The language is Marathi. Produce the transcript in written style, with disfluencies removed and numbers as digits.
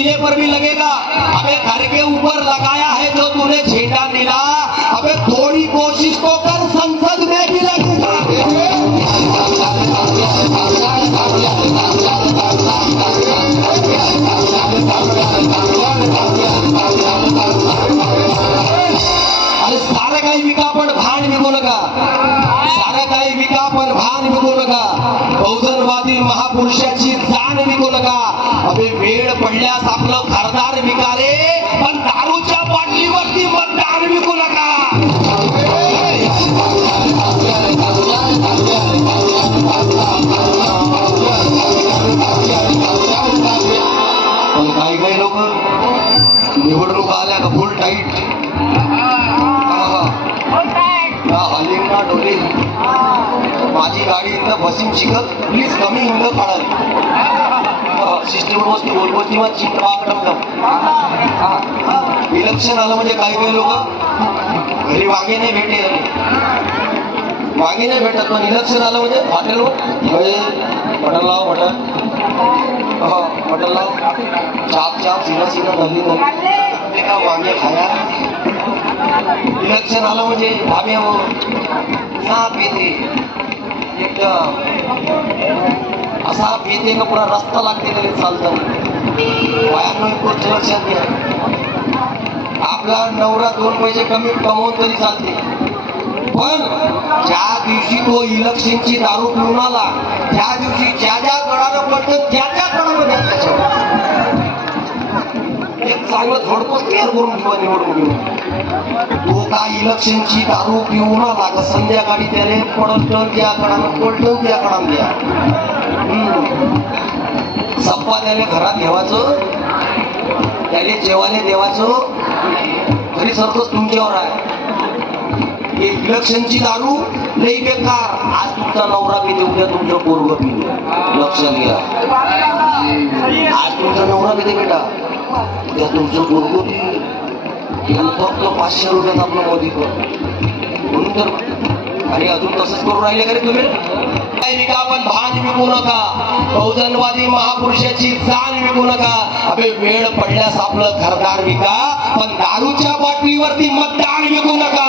सीने पर भी लगेगा। अबे घर के ऊपर लगाया है जो तूने झंडा नीला, अबे थोड़ी कोशिश तो कर संसद में भी लगेगा। अरे सारं काही विका पण भान विकू नका, सारं काही विका पण भान विकू नका, बहुजनवादी महापुरुषाची जाण विकू नका। अबे वेळ पडल्यास आपलं घरदार विका रे, पण दारूच्या बाटलीवरती मतदान विकू नका। पण काही काही लोक निवडणूक आल्या का फुल टाईट, हलिंगा डोली माझी गाडी इथं बसीम शिकत प्लीज कमी इंग काढाल सिस्टम वस्तू बोलबोची मग चिंता इलेक्शन आलं म्हणजे काही काही लोक घरी वागे नाही भेटे, वागे नाही भेटत, पण इलेक्शन आलं म्हणजे हॉटेलवर मटन लाव मटन लाव चाप चाप सीना सीना धरली धरली का वांगे खाया। इलेक्शन आलं म्हणजे धाब्यावर चहा पेते, एकदम असा पेते का पुरा रस्ता लागते तरी चालतं। वयानं एक गोष्ट लक्षात घ्या, आपला नवरा 2 पैसे कमी कमवून तरी चालते, पण ज्या दिवशी तो इलेक्शनची दारू पिऊन आला त्या दिवशी ज्या ज्या गडानं पडतं त्या त्या गडानं द्या। एक चांगलं झोडपच तयार करून ठेवा निवडणुकीवर। तो का इलेक्शनची दारू पिऊन आला का संध्याकाळी त्याने पडटन त्या कडानं पलटन त्या कडानं द्या। सप्पा त्याने घरात घेवायचं, त्याने जेवायला देवायचं, घरी सरतच तुमच्यावर आहे। इलेक्शनची दारू लई बेकार, आज तुमचा नवरा पिते उद्या तुमचं पोरगं पिते, लक्षात घ्या। आज तुमचा नवरा पिते बेटा उद्या तुमचं पोरगं पिते, फक्त 500 रुपयात आपलं मोदी कर म्हणून तर। आणि अजून तसंच करून राहिले का रे तुम्ही? विका पण भान विकू नका, बहुजनवादी महापुरुषाची जाण विकू नका। अबे वेळ पडल्यास आपलं घरदार विका, पण दारूच्या बाटलीवरती मतदान विकू नका।